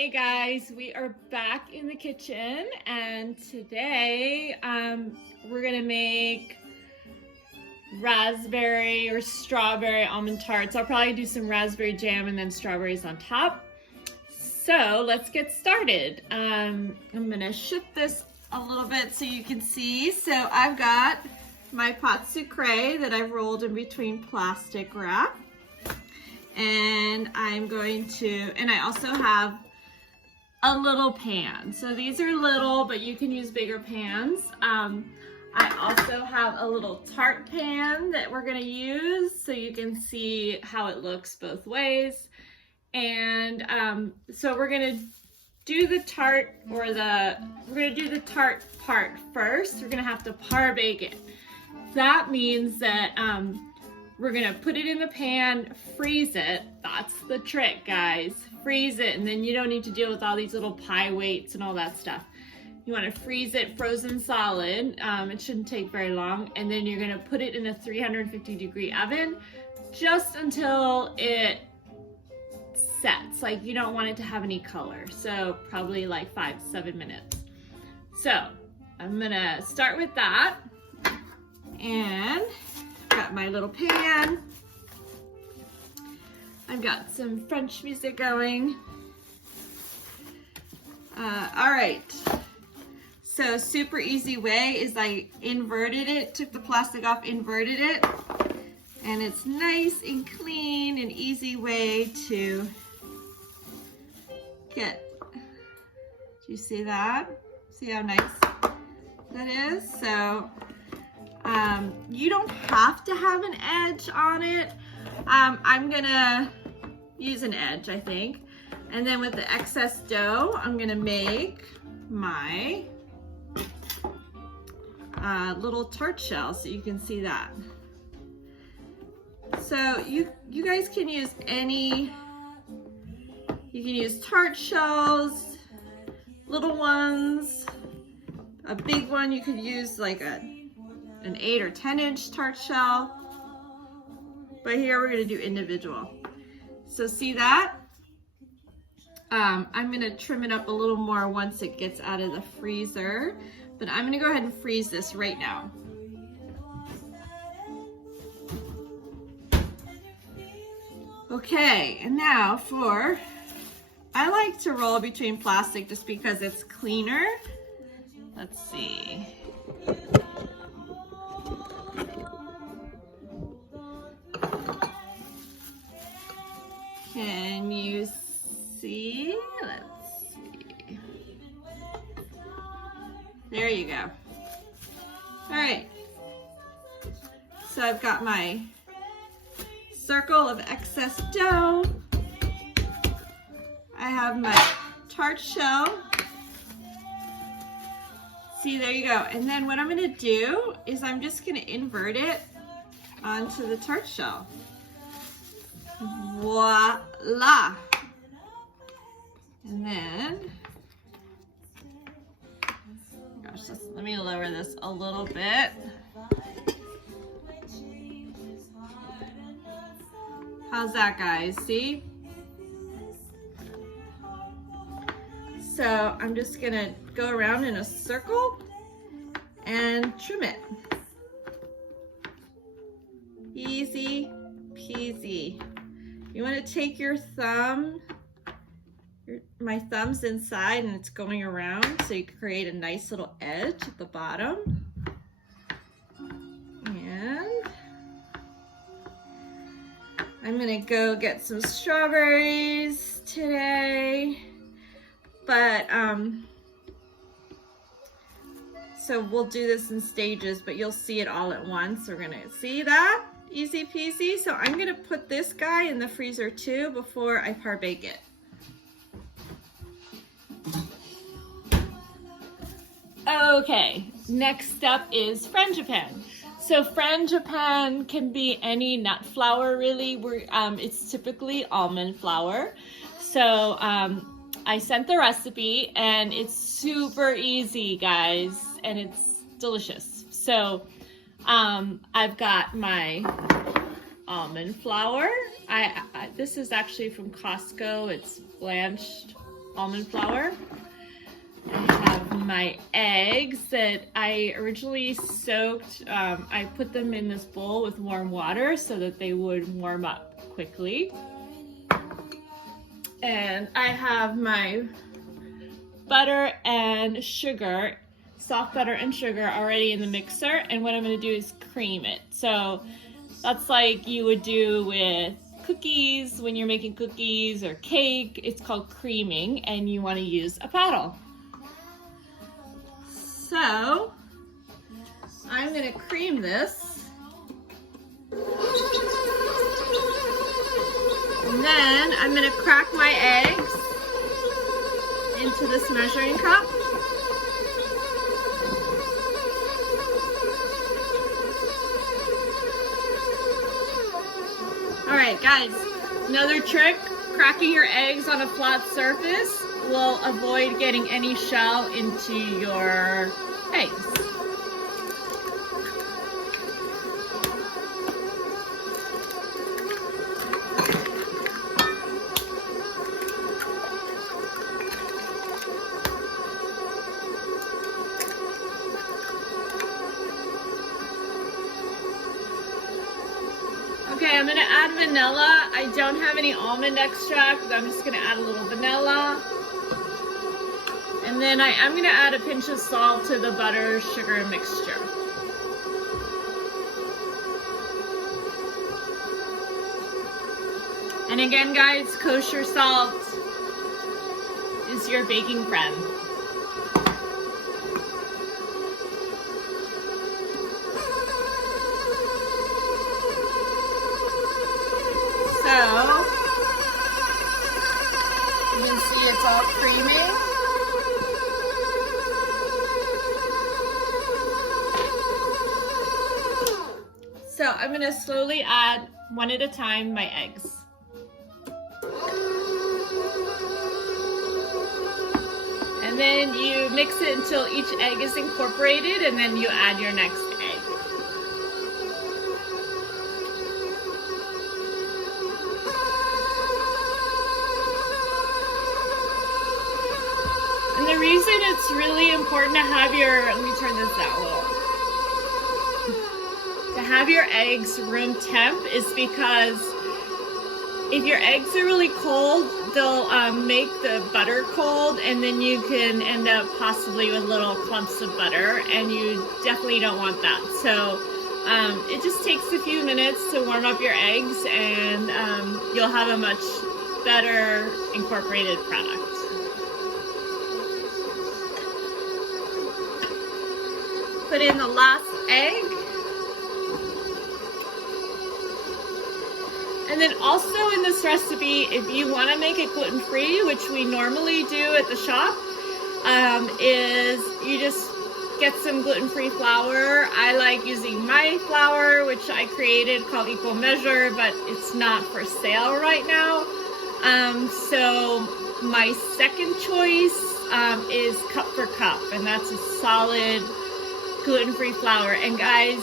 Hey guys, we are back in the kitchen and today we're gonna make raspberry or strawberry almond tarts. I'll probably do some raspberry jam and then strawberries on top. So let's get started. I'm gonna shift this a little bit so you can see. So I've got my pot sucre that I've rolled in between plastic wrap. And I'm going to, and I also have a little pan. So these are little, but you can use bigger pans. I also have a little tart pan that we're gonna use so you can see how it looks both ways. And so we're gonna do the tart part first. We're gonna have to par bake it. That means that we're gonna put it in the pan, freeze it. That's the trick, guys. Freeze it, and then you don't need to deal with all these little pie weights and all that stuff. You wanna freeze it frozen solid. It shouldn't take very long. And then you're gonna put it in a 350-degree oven just until it sets. Like, you don't want it to have any color. So probably like 5 to 7 minutes. So I'm gonna start with that. And got my little pan. I've got some French music going. All right. So super easy way is I inverted it, took the plastic off, inverted it. And it's nice and clean and easy way to get, do you see that? See how nice that is? So you don't have to have an edge on it. I'm gonna use an edge, I think. And then with the excess dough, I'm gonna make my little tart shell so you can see that. So you guys can use you can use tart shells, little ones, a big one. You could use like an 8 or 10-inch tart shell. But here we're gonna do individual. So see that? I'm gonna trim it up a little more once it gets out of the freezer, but I'm gonna go ahead and freeze this right now. Okay, and now I like to roll between plastic just because it's cleaner. Let's see. Can you see? Let's see. There you go. All right. So I've got my circle of excess dough. I have my tart shell. See, there you go. And then what I'm gonna do is I'm just gonna invert it onto the tart shell. Voila! And then, gosh, let me lower this a little bit. How's that, guys? See? So I'm just gonna go around in a circle and trim it. Easy peasy. You want to take your thumb, my thumb's inside and it's going around so you can create a nice little edge at the bottom. And I'm gonna go get some strawberries today, but so we'll do this in stages, but you'll see it all at once. We're gonna see that. Easy peasy. So I'm gonna put this guy in the freezer too before I par bake it. Okay, next up is frangipane. So frangipane can be any nut flour really. It's typically almond flour. So I sent the recipe and it's super easy, guys, and it's delicious. So I've got my almond flour. This is actually from Costco. It's blanched almond flour. I have my eggs that I originally soaked. I put them in this bowl with warm water so that they would warm up quickly. And I have my butter and sugar, soft butter and sugar already in the mixer. And what I'm going to do is cream it. So that's like you would do with cookies when you're making cookies or cake. It's called creaming, and you want to use a paddle. So I'm going to cream this. And then I'm going to crack my eggs into this measuring cup. Alright guys, another trick, cracking your eggs on a flat surface will avoid getting any shell into your eggs. Okay, I'm gonna add vanilla. I don't have any almond extract, but I'm just gonna add a little vanilla. And then I'm gonna add a pinch of salt to the butter sugar mixture. And again guys, kosher salt is your baking friend. So, you can see it's all creamy. So I'm going to slowly add one at a time my eggs. And then you mix it until each egg is incorporated, and then you add your next egg. And the reason it's really important to have your, let me turn this down a little. To have your eggs room temp is because if your eggs are really cold, they'll make the butter cold, and then you can end up possibly with little clumps of butter, and you definitely don't want that. So it just takes a few minutes to warm up your eggs, and you'll have a much better incorporated product. Put in the last egg. And then also in this recipe, if you want to make it gluten-free, which we normally do at the shop, is you just get some gluten-free flour. I like using my flour, which I created called Equal Measure, but it's not for sale right now. So my second choice is Cup for Cup, and that's a solid gluten-free flour. And guys,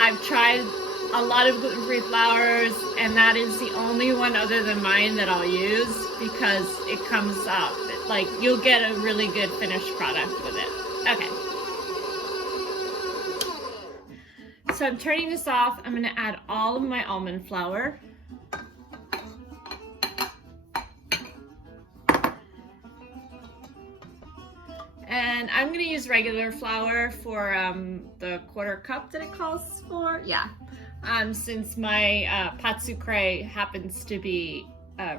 I've tried a lot of gluten-free flours, and that is the only one other than mine that I'll use because it comes up. Like, you'll get a really good finished product with it. Okay. So I'm turning this off. I'm gonna add all of my almond flour. And I'm gonna use regular flour for the 1/4 cup that it calls for. Yeah. Since my pâte sucrée happens to be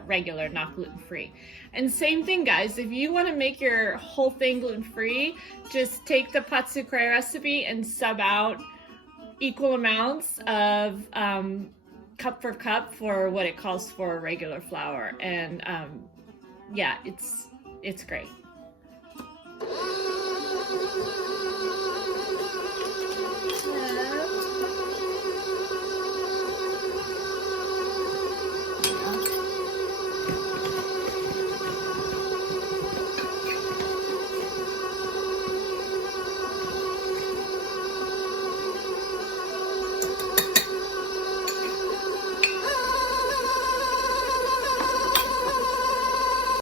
regular, not gluten-free. And same thing, guys, if you want to make your whole thing gluten-free, just take the pâte sucrée recipe and sub out equal amounts of cup for cup for what it calls for regular flour. And yeah, it's great. So,